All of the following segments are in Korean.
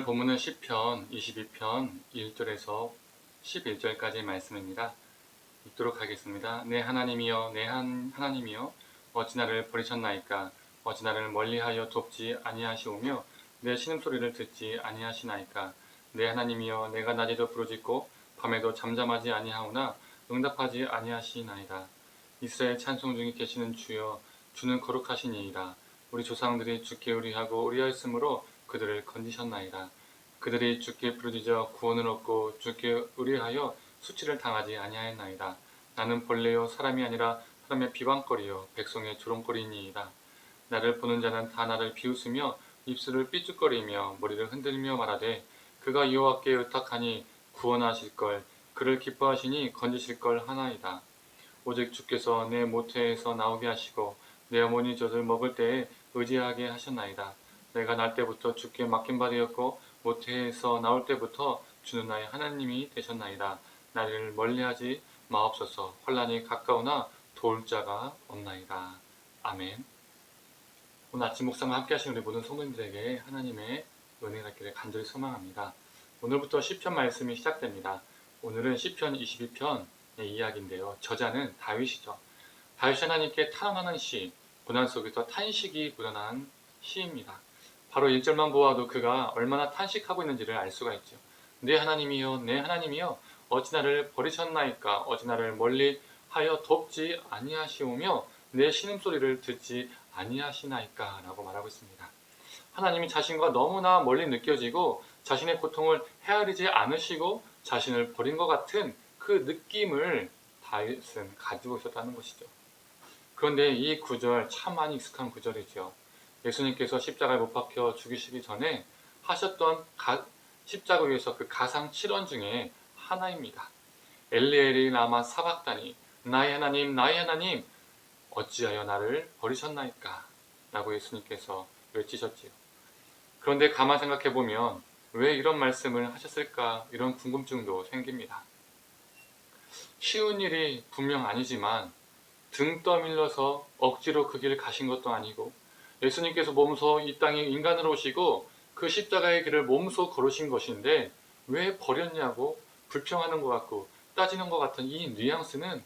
오늘 본문은 시편 22편 1절에서 11절까지의 말씀입니다. 읽도록 하겠습니다. 내 하나님이여 내 하나님이여 어찌 나를 버리셨나이까. 어찌 나를 멀리하여 돕지 아니하시오며 내 신음소리를 듣지 아니하시나이까. 내 하나님이여 내가 낮에도 부르짖고 밤에도 잠잠하지 아니하오나 응답하지 아니하시나이다. 이스라엘 찬송 중에 계시는 주여 주는 거룩하시니이다. 우리 조상들이 주께 의뢰하고 의뢰하였으므로 그들을 건지셨나이다. 그들이 주께 부르짖어 구원을 얻고 주께 의뢰하여 수치를 당하지 아니하였나이다. 나는 벌레요 사람이 아니라 사람의 비방거리요 백성의 조롱거리니이다. 나를 보는 자는 다 나를 비웃으며 입술을 삐죽거리며 머리를 흔들며 말하되 그가 여호와께 의탁하니 구원하실 걸 그를 기뻐하시니 건지실 걸 하나이다. 오직 주께서 내 모태에서 나오게 하시고 내 어머니 젖을 먹을 때에 의지하게 하셨나이다. 내가 날 때부터 주께 맡긴 바 되었고 모태에서 나올 때부터 주는 나의 하나님이 되셨나이다. 나를 멀리하지 마옵소서. 환난이 가까우나 도울 자가 없나이다. 아멘. 오늘 아침 묵상과 함께 하신 우리 모든 성도님들에게 하나님의 은혜가 있기를 간절히 소망합니다. 오늘부터 시편 말씀이 시작됩니다. 오늘은 시편 22편의 이야기인데요. 저자는 다윗이죠. 다윗이 하나님께 탄원하는 시, 고난 속에서 탄식이 묻어난 시입니다. 바로 1절만 보아도 그가 얼마나 탄식하고 있는지를 알 수가 있죠. 내 하나님이여 내 하나님이여 어찌 나를 버리셨나이까. 어찌 나를 멀리하여 돕지 아니하시오며 내 신음소리를 듣지 아니하시나이까 라고 말하고 있습니다. 하나님이 자신과 너무나 멀리 느껴지고 자신의 고통을 헤아리지 않으시고 자신을 버린 것 같은 그 느낌을 다윗은 가지고 있었다는 것이죠. 그런데 이 구절 참 많이 익숙한 구절이죠. 예수님께서 십자가에 못 박혀 죽이시기 전에 하셨던 십자가 위에서 그 가상 7원 중에 하나입니다. 엘리엘이 라마 사박다니 나의 하나님 어찌하여 나를 버리셨나이까 라고 예수님께서 외치셨지요. 그런데 가만 생각해보면 왜 이런 말씀을 하셨을까 이런 궁금증도 생깁니다. 쉬운 일이 분명 아니지만 등 떠밀려서 억지로 그 길을 가신 것도 아니고 예수님께서 몸소 이 땅에 인간으로 오시고 그 십자가의 길을 몸소 걸으신 것인데 왜 버렸냐고 불평하는 것 같고 따지는 것 같은 이 뉘앙스는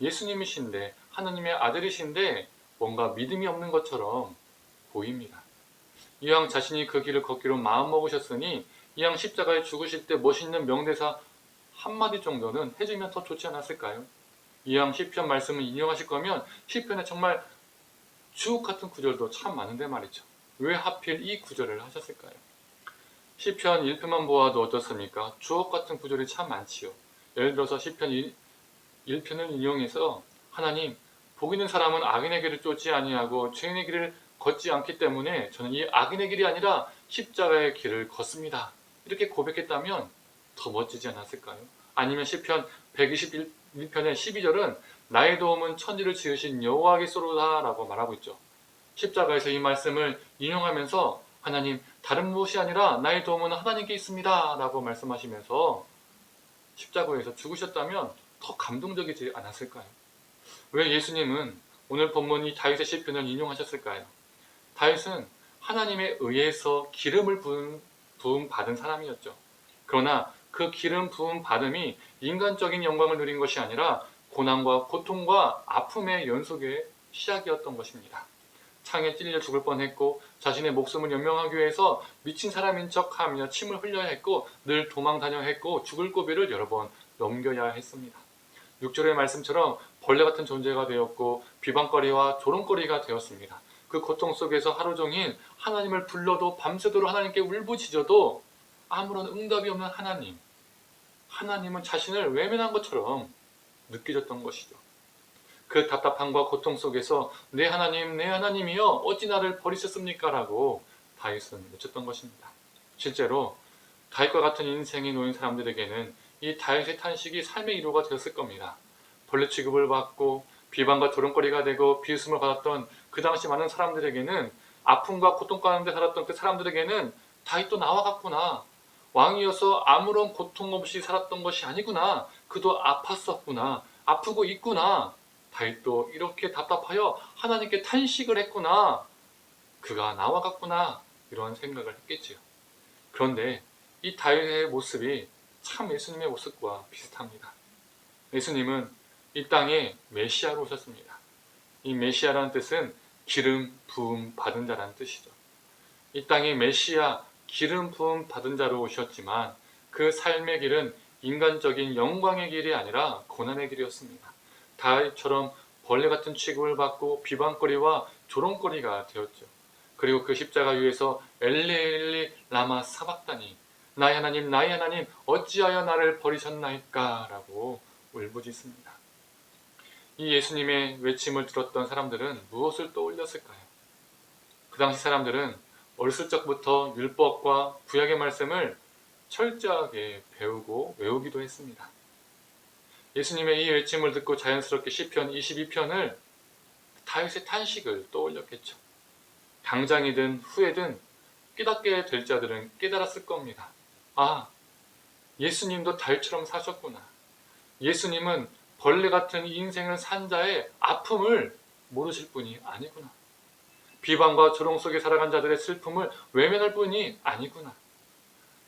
예수님이신데 하나님의 아들이신데 뭔가 믿음이 없는 것처럼 보입니다. 이왕 자신이 그 길을 걷기로 마음먹으셨으니 이왕 십자가에 죽으실 때 멋있는 명대사 한마디 정도는 해주면 더 좋지 않았을까요? 이왕 시편 말씀을 인용하실 거면 시편에 정말 주옥 같은 구절도 참 많은데 말이죠. 왜 하필 이 구절을 하셨을까요? 시편 1편만 보아도 어떻습니까? 주옥 같은 구절이 참 많지요. 예를 들어서 시편 1편을 인용해서 하나님, 복 있는 사람은 악인의 길을 쫓지 아니하고 죄인의 길을 걷지 않기 때문에 저는 이 악인의 길이 아니라 십자가의 길을 걷습니다. 이렇게 고백했다면 더 멋지지 않았을까요? 아니면 시편 121편의 12절은 나의 도움은 천지를 지으신 여호와께로다 라고 말하고 있죠. 십자가에서 이 말씀을 인용하면서 하나님 다른 무엇이 아니라 나의 도움은 하나님께 있습니다 라고 말씀하시면서 십자가에서 죽으셨다면 더 감동적이지 않았을까요? 왜 예수님은 오늘 본문 이 다윗의 시편을 인용하셨을까요? 다윗은 하나님에 의해서 기름을 부음 받은 사람이었죠. 그러나 그 기름 부음 받음이 인간적인 영광을 누린 것이 아니라 고난과 고통과 아픔의 연속의 시작이었던 것입니다. 창에 찔려 죽을 뻔했고 자신의 목숨을 연명하기 위해서 미친 사람인 척하며 침을 흘려야 했고 늘 도망 다녀야 했고 죽을 고비를 여러 번 넘겨야 했습니다. 6절의 말씀처럼 벌레 같은 존재가 되었고 비방거리와 조롱거리가 되었습니다. 그 고통 속에서 하루 종일 하나님을 불러도 밤새도록 하나님께 울부짖어도 아무런 응답이 없는 하나님은 자신을 외면한 것처럼 느껴졌던 것이죠. 그 답답함과 고통 속에서 내 하나님이여 어찌 나를 버리셨습니까? 라고 다윗은 외쳤던 것입니다. 실제로 다윗과 같은 인생에 놓인 사람들에게는 이 다윗의 탄식이 삶의 이유가 되었을 겁니다. 벌레 취급을 받고 비방과 조롱거리가 되고 비웃음을 받았던 그 당시 많은 사람들에게는 아픔과 고통 가운데 살았던 그 사람들에게는 다윗도 나와 같구나. 왕이어서 아무런 고통 없이 살았던 것이 아니구나. 그도 아팠었구나. 아프고 있구나. 다윗도 이렇게 답답하여 하나님께 탄식을 했구나. 그가 나와 같구나. 이런 생각을 했겠지요. 그런데 이 다윗의 모습이 참 예수님의 모습과 비슷합니다. 예수님은 이 땅에 메시아로 오셨습니다. 이 메시아라는 뜻은 기름 부음 받은 자라는 뜻이죠. 이 땅에 메시아, 기름 부음 받은 자로 오셨지만 그 삶의 길은 인간적인 영광의 길이 아니라 고난의 길이었습니다. 다윗처럼 벌레 같은 취급을 받고 비방거리와 조롱거리가 되었죠. 그리고 그 십자가 위에서 엘리 엘리 라마 사박다니, 나의 하나님 나의 하나님 어찌하여 나를 버리셨나이까 라고 울부짖습니다. 이 예수님의 외침을 들었던 사람들은 무엇을 떠올렸을까요? 그 당시 사람들은 어렸을 적부터 율법과 구약의 말씀을 철저하게 배우고 외우기도 했습니다. 예수님의 이 외침을 듣고 자연스럽게 시편 22편을 다윗의 탄식을 떠올렸겠죠. 당장이든 후에든 깨닫게 될 자들은 깨달았을 겁니다. 아, 예수님도 다윗처럼 사셨구나. 예수님은 벌레 같은 인생을 산 자의 아픔을 모르실 분이 아니구나. 비방과 조롱 속에 살아간 자들의 슬픔을 외면할 분이 아니구나.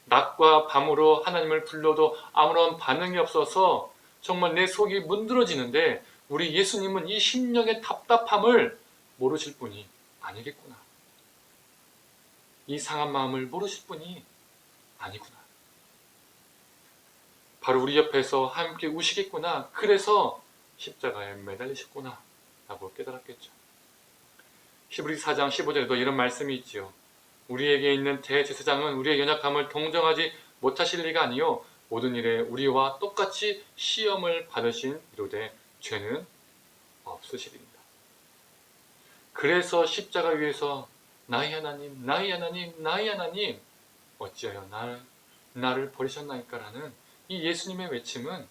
낮과 밤으로 하나님을 불러도 아무런 반응이 없어서 정말 내 속이 문드러지는데 우리 예수님은 이 심령의 답답함을 모르실 분이 아니겠구나. 이 상한 마음을 모르실 분이 아니구나. 바로 우리 옆에서 함께 우시겠구나. 그래서 십자가에 매달리셨구나 라고 깨달았겠죠. 히브리서 4장 15절에도 이런 말씀이 있지요. 우리에게 있는 대제사장은 우리의 연약함을 동정하지 못하실 리가 아니요 모든 일에 우리와 똑같이 시험을 받으신 이로되 죄는 없으시리이다. 그래서 십자가 위에서 나의 하나님 나의 하나님 나의 하나님 어찌하여 나를 버리셨나이까 라는 이 예수님의 외침은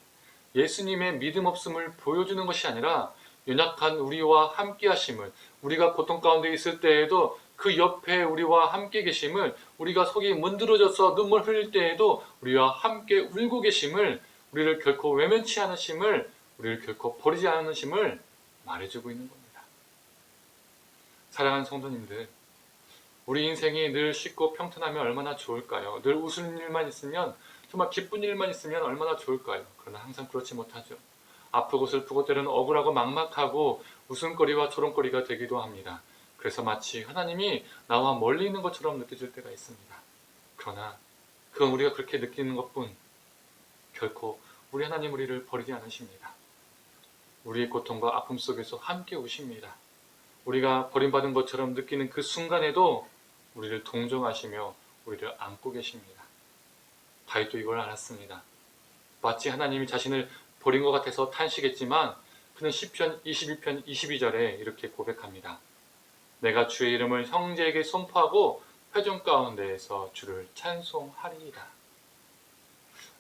예수님의 믿음 없음을 보여주는 것이 아니라 연약한 우리와 함께 하심을, 우리가 고통 가운데 있을 때에도 그 옆에 우리와 함께 계심을, 우리가 속이 문드러져서 눈물 흘릴 때에도 우리와 함께 울고 계심을, 우리를 결코 외면치 않으심을, 우리를 결코 버리지 않으심을 말해주고 있는 겁니다. 사랑하는 성도님들, 우리 인생이 늘 쉽고 평탄하면 얼마나 좋을까요? 늘 웃을 일만 있으면, 정말 기쁜 일만 있으면 얼마나 좋을까요? 그러나 항상 그렇지 못하죠. 아프고 슬프고 때로는 억울하고 막막하고 웃음거리와 조롱거리가 되기도 합니다. 그래서 마치 하나님이 나와 멀리 있는 것처럼 느껴질 때가 있습니다. 그러나 그건 우리가 그렇게 느끼는 것뿐 결코 우리 하나님 우리를 버리지 않으십니다. 우리의 고통과 아픔 속에서 함께 우십니다. 우리가 버림받은 것처럼 느끼는 그 순간에도 우리를 동정하시며 우리를 안고 계십니다. 다윗도 이걸 알았습니다. 마치 하나님이 자신을 버린 것 같아서 탄식했지만 그는 시편 22편 22절에 이렇게 고백합니다. 내가 주의 이름을 형제에게 선포하고 회중 가운데에서 주를 찬송하리이다.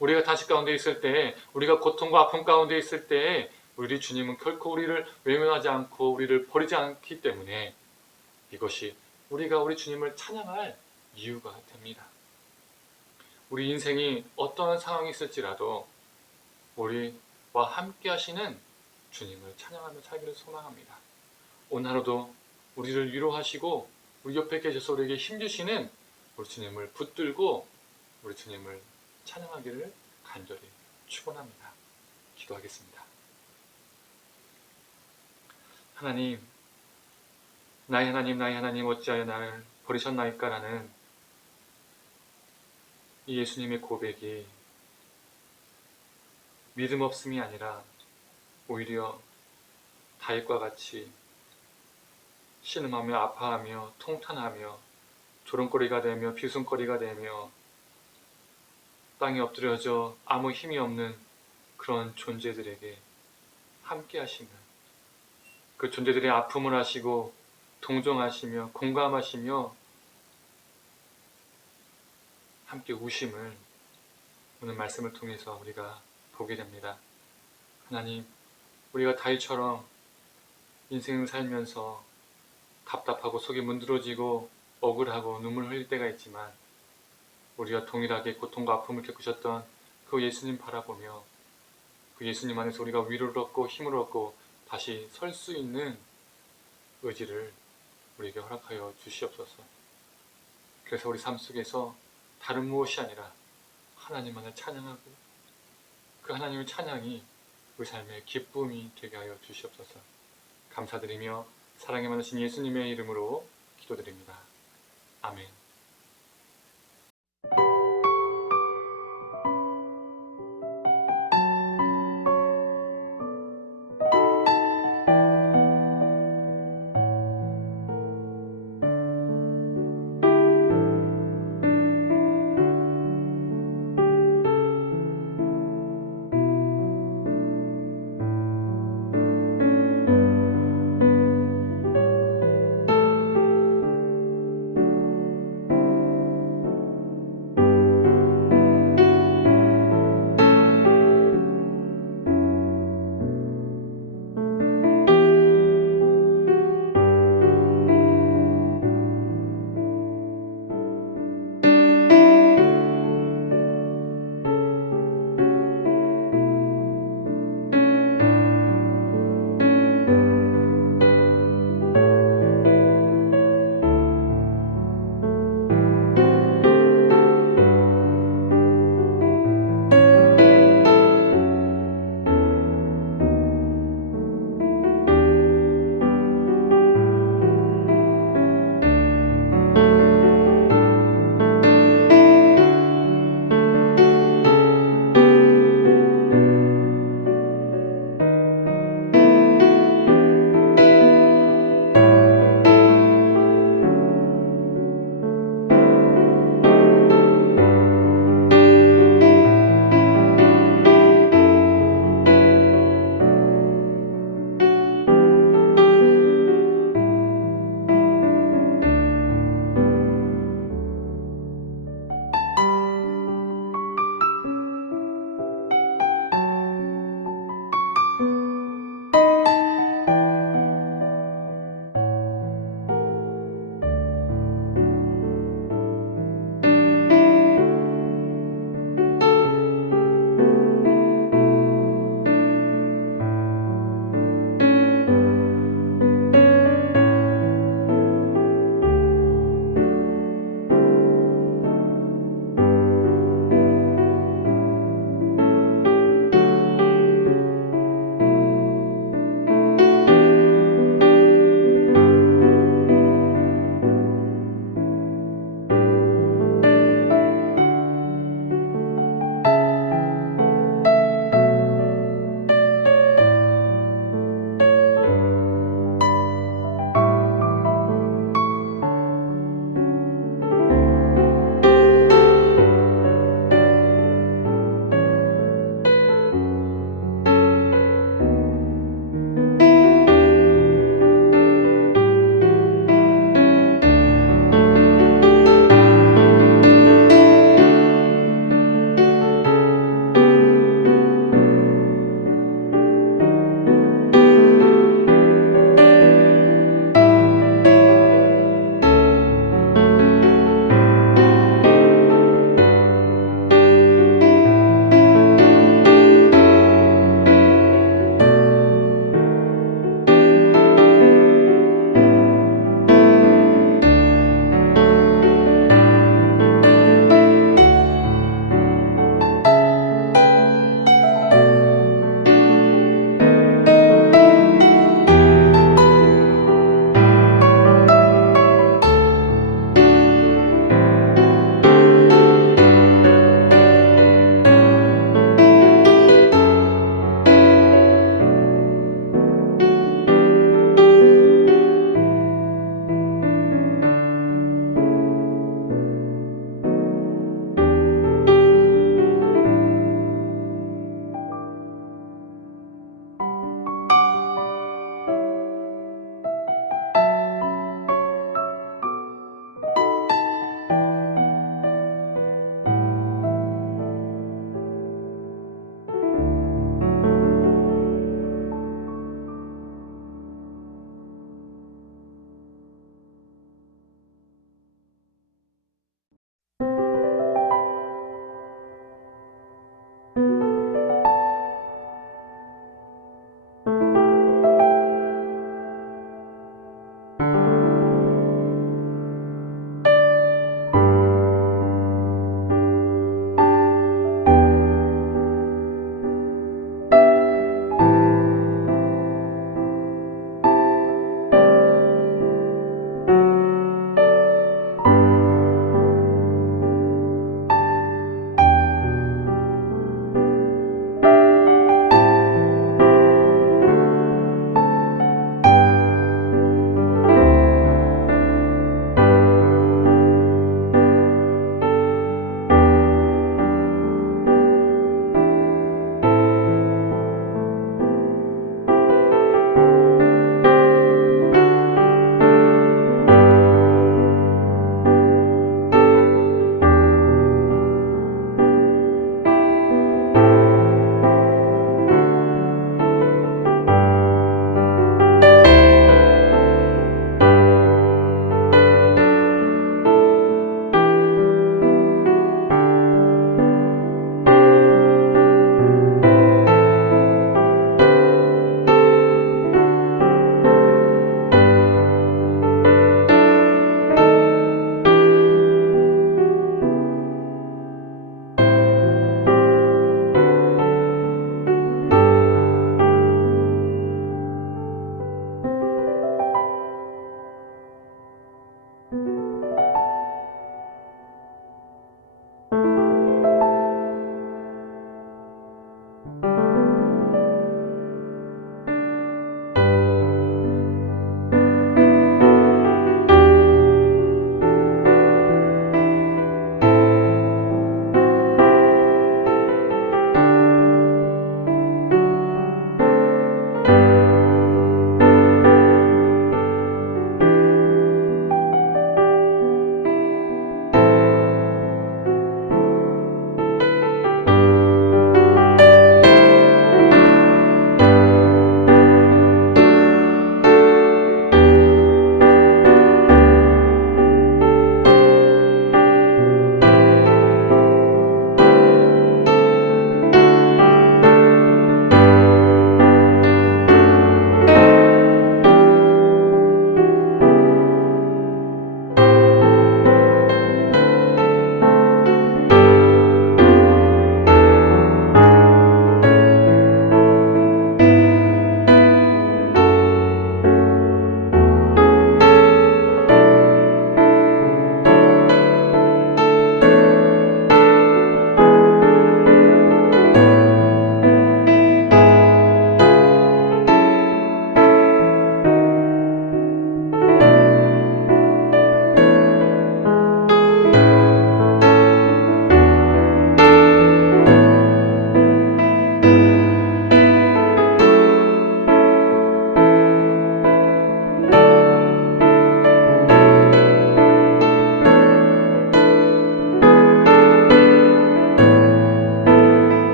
우리가 탄식 가운데 있을 때, 우리가 고통과 아픔 가운데 있을 때 우리 주님은 결코 우리를 외면하지 않고 우리를 버리지 않기 때문에 이것이 우리가 우리 주님을 찬양할 이유가 됩니다. 우리 인생이 어떠한 상황이 있을지라도 우리와 함께 하시는 주님을 찬양하며 살기를 소망합니다. 오늘 하루도 우리를 위로하시고 우리 옆에 계셔서 우리에게 힘주시는 우리 주님을 붙들고 우리 주님을 찬양하기를 간절히 축원합니다. 기도하겠습니다. 하나님, 나의 하나님 나의 하나님 어찌하여 나를 버리셨나이까 라는 이 예수님의 고백이 믿음 없음이 아니라 오히려 다윗과 같이 신음하며 아파하며 통탄하며 조롱거리가 되며 비웃음거리가 되며 땅에 엎드려져 아무 힘이 없는 그런 존재들에게 함께 하시는 그 존재들의 아픔을 아시고 동정하시며 공감하시며 함께 우심을 오늘 말씀을 통해서 우리가 보게 됩니다. 하나님, 우리가 다윗처럼 인생을 살면서 답답하고 속이 문드러지고 억울하고 눈물 흘릴 때가 있지만 우리가 동일하게 고통과 아픔을 겪으셨던 그 예수님 바라보며 그 예수님 안에서 우리가 위로를 얻고 힘을 얻고 다시 설 수 있는 의지를 우리에게 허락하여 주시옵소서. 그래서 우리 삶 속에서 다른 무엇이 아니라 하나님만을 찬양하고 그 하나님의 찬양이 우리 삶의 기쁨이 되게 하여 주시옵소서. 감사드리며 사랑에 많으신 예수님의 이름으로 기도드립니다. 아멘.